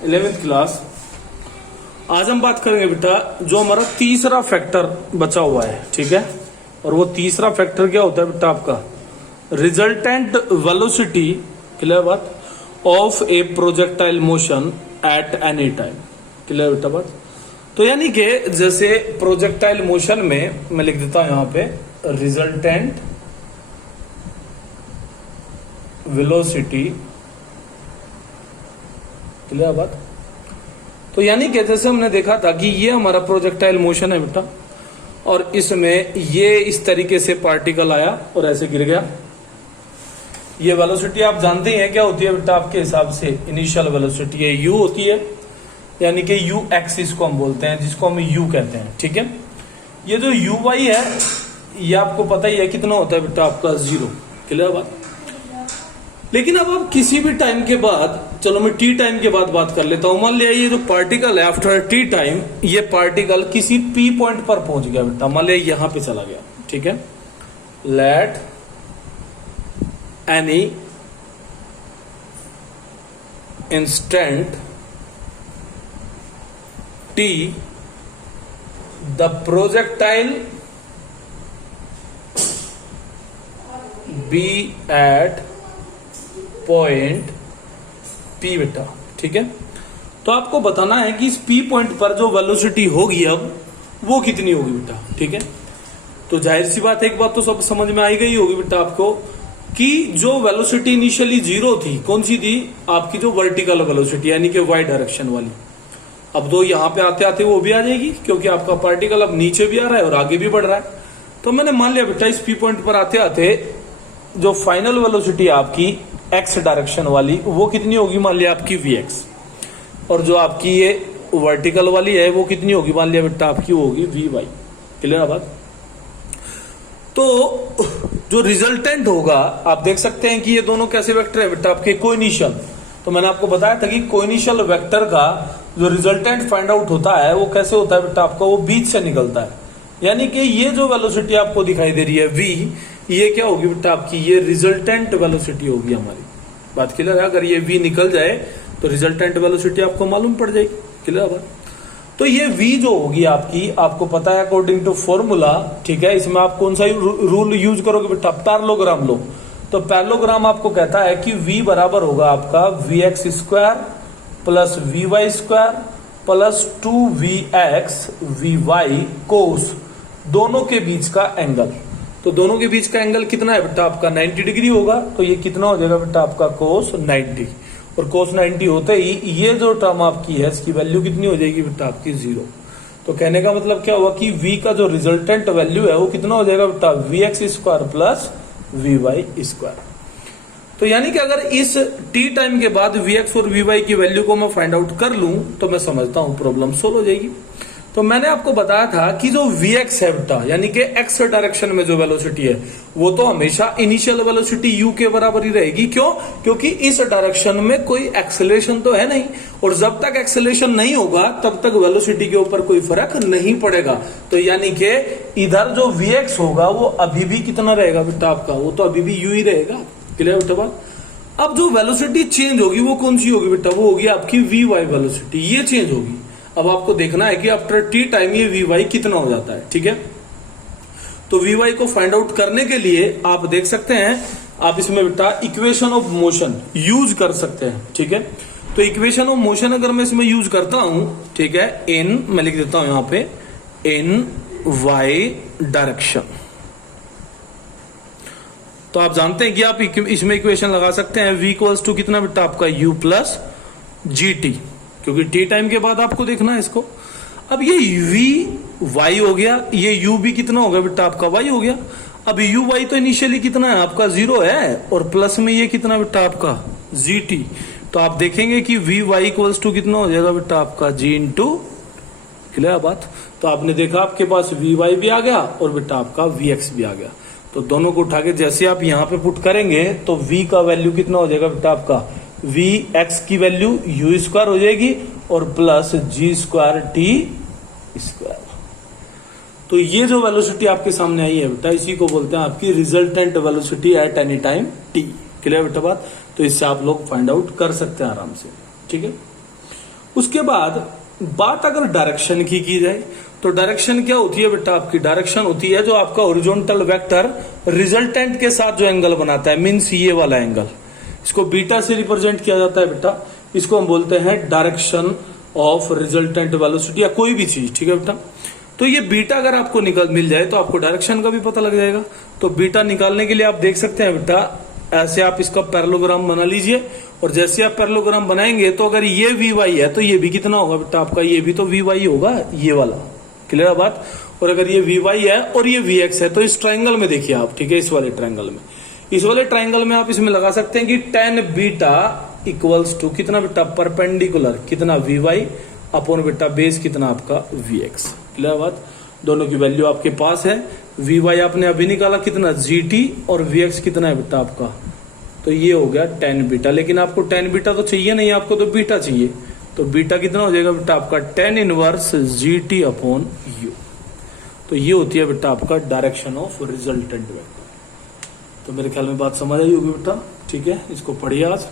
11th class. आज हम बात करेंगे बेटा जो हमारा तीसरा फैक्टर बचा हुआ है, ठीक है। और वो तीसरा फैक्टर क्या होता है बेटा आपका रिजल्टेंट वेलोसिटी, क्लियर बात, of A projectile motion at any time, clear बेटा बात। तो यानी कि जैसे प्रोजेक्टाइल मोशन में मैं लिख देता हूं यहां पे रिजल्टेंट वेलोसिटी, क्लियर बात। तो यानी कि जैसे हमने देखा था कि ये हमारा प्रोजेक्टाइल मोशन है बेटा, और इसमें ये इस तरीके से पार्टिकल आया और ऐसे गिर गया। ये वेलोसिटी आप जानते हैं क्या होती है बेटा आपके हिसाब से, इनिशियल वेलोसिटी है u होती है, यानी कि u एक्स इसको हम बोलते हैं, जिसको हम u कहते हैं, ठीक है। ये जो uy है ये आपको पता ही है कितना होता है बेटा आपका 0, क्लियर बात। लेकिन अब आप किसी भी टाइम के बाद, चलो मैं टी टाइम के बाद बात कर लेता हूं। मान लिया ये जो पार्टिकल है आफ्टर टी टाइम, ये पार्टिकल किसी पी पॉइंट पर पहुंच गया बेटा, मान लिया यहां पे चला गया, ठीक है। Let any instant T the projectile be at point P बेटा, ठीक है। तो आपको बताना है कि इस पी पॉइंट पर जो वेलोसिटी होगी अब वो कितनी होगी बेटा, ठीक है। तो जाहिर सी बात है, एक बात तो सब समझ में आई गई होगी बेटा आपको कि जो वेलोसिटी इनिशियली 0 थी, कौन सी थी आपकी, जो वर्टिकल वेलोसिटी यानी कि वाई डायरेक्शन वाली। अब तो यहां पे आते आते वो भी आ जाएगी, क्योंकि आपका पार्टिकल अब नीचे भी आ रहा है और आगे भी बढ़ रहा है। तो मैंने मान लिया बेटा इस पी पॉइंट पर आते आते जो फाइनल वेलोसिटी आपकी एक्स डायरेक्शन वाली वो कितनी होगी, मान लिया आपकी vx, और जो आपकी ये वर्टिकल वाली है वो कितनी होगी, मान लिया बेटा आपकी होगी vy, क्लियर बात। तो जो रिजल्टेंट होगा आप देख सकते हैं कि ये दोनों कैसे वेक्टर है बेटा आपके, कोइनिशियल। तो मैंने आपको बताया था कि कोइनिशियल वेक्टर का जो रिजल्टेंट फाइंड आउट होता है वो कैसे होता है बेटा आपका, वो बीच से निकलता है। यानी कि ये जो वेलोसिटी आपको दिखाई दे रही है v, ये क्या होगी बेटा आपकी, ये रिजल्टेंट वेलोसिटी होगी हमारी। बात क्लियर है। अगर ये v निकल जाए तो रिजल्टेंट वेलोसिटी आपको मालूम पड़ जाएगी, क्लियर बात। तो ये v जो होगी आपकी, आपको पता है अकॉर्डिंग टू फॉर्मूला, ठीक है। इसमें आप कौन सा रूल यूज करोगे बेटा, पैरेललोग्राम लो। तो पैरेललोग्राम आपको कहता है कि v बराबर होगा आपका vx square plus vy square plus 2vx vy कोस दोनों के बीच का एंगल। तो दोनों के बीच का एंगल कितना है बेटा आपका 90 डिग्री होगा। तो ये कितना हो जाएगा बेटा आपका कोस 90, और कोस 90 होते ही ये जो टर्म आपकी है इसकी वैल्यू कितनी हो जाएगी बेटा आपकी 0। तो कहने का मतलब क्या हुआ कि v का जो रिजल्टेंट वैल्यू है वो कितना हो जाएगा बेटा vx square plus vy square. तो यानी कि अगर इस t टाइम के बाद vx और vy की वैल्यू को मैं फाइंड आउट कर लूं तो मैं समझता हूं प्रॉब्लम सोल्व हो जाएगी। तो मैंने आपको बताया था कि जो vx है बेटा, यानी कि x डायरेक्शन में जो वेलोसिटी है वो तो हमेशा इनिशियल वेलोसिटी u के बराबर ही रहेगी। क्यों? क्योंकि इस डायरेक्शन में कोई एक्सेलरेशन तो है नहीं, और जब तक एक्सेलरेशन नहीं होगा तब तक वेलोसिटी के ऊपर कोई फर्क नहीं पड़ेगा। तो यानी कि इधर जो vx होगा वो अभी भी कितना रहेगा बेटा आपका, वो तो अभी भी u ही रहेगा, क्लियर बेटा बात। अब जो वेलोसिटी चेंज होगी वो कौन सी होगी बेटा, वो होगी आपकी vy वेलोसिटी, ये चेंज होगी। अब आपको देखना है कि आफ्टर टी टाइम ये vy कितना हो जाता है, ठीक है। तो vy को फाइंड आउट करने के लिए आप देख सकते हैं, आप इसमें बेटा इक्वेशन ऑफ मोशन यूज कर सकते हैं, ठीक है। तो इक्वेशन ऑफ मोशन अगर मैं इसमें यूज करता हूं, ठीक है, इन मैं लिख देता हूं यहां पे इन y डायरेक्शन। तो आप जानते हैं कि आप इसमें इक्वेशन लगा सकते हैं v इक्वल्स टू कितना बेटा आपका u प्लस जी टी, क्योंकि टी टाइम के बाद आपको देखना है इसको। अब ये v y हो गया, ये u भी कितना हो गया बेटा आपका y हो गया। अब u y तो इनिशियली कितना है आपका 0 है, और प्लस में ये कितना बेटा आपका जी टी। तो आप देखेंगे कि v y इक्वल्स टू कितना हो जाएगा बेटा आपका g इंटू, क्लियर बात। तो आपने देखा आपके पास vy भी आ गया और बेटा आपका vx भी आ गया। तो दोनों को उठा के जैसे आप यहाँ पे पुट करेंगे तो v का वैल्यू कितना हो जाएगा बेटा आपका, vx की वैल्यू u स्क्वायर हो जाएगी और प्लस जी स्क्वायर टी स्क्वायर। तो ये जो वेलोसिटी आपके सामने आई है बेटा, इसी को बोलते हैं आपकी resultant velocity at any time T, clear बेटा बात। तो इससे आप लोग फाइंड आउट कर सकते हैं आराम से, ठीक है। उसके बाद बात अगर डायरेक्शन की जाए तो डायरेक्शन क्या होती है बेटा, आपकी डायरेक्शन होती है जो आपका ओरिजेंटल वेक्टर रिजल्टेंट के साथ जो एंगल बनाता है, मीन्स ये वाला एंगल, इसको बीटा से रिप्रेजेंट किया जाता है बेटा। इसको हम बोलते हैं डायरेक्शन ऑफ रिजल्टेंट वेलोसिटी या कोई भी चीज, ठीक है बेटा। तो ये बीटा अगर आपको मिल जाए तो आपको डायरेक्शन का भी पता लग जाएगा। तो बीटा निकालने के लिए आप देख सकते हैं बेटा, ऐसे आप इसका पैरेललोग्राम बना लीजिए, और जैसे आप पैरेललोग्राम बनाएंगे तो अगर ये वी वाई है तो ये भी कितना होगा बेटा आपका, ये भी तो वी वाई होगा, ये वाला, क्लियर है बात। और अगर ये वी वाई है और ये वी एक्स है तो इस ट्राइंगल में देखिए आप, ठीक है, इस वाले ट्राइंगल में आप इसमें लगा सकते हैं कि टेन बीटा इक्वल्स टू कितना बेटा, परपेंडिकुलर कितना वी वाई अपॉन बेटा बेस कितना आपका वी एक्स, क्लियर बात। दोनों की वैल्यू आपके पास है, वी वाई आपने अभी निकाला कितना जी टी, और वी एक्स कितना है बेटा आपका, तो ये हो गया टेन बीटा। लेकिन आपको टेन बीटा तो चाहिए नहीं, आपको तो बीटा चाहिए, तो बीटा कितना हो जाएगा बेटा आपका tan inverse G T upon you. तो ये होती है बेटा आपका डायरेक्शन ऑफ रिजल्टेंट वेक्टर। तो मेरे ख्याल में बात समझ आई होगी बेटा, ठीक है, इसको पढ़िए आज।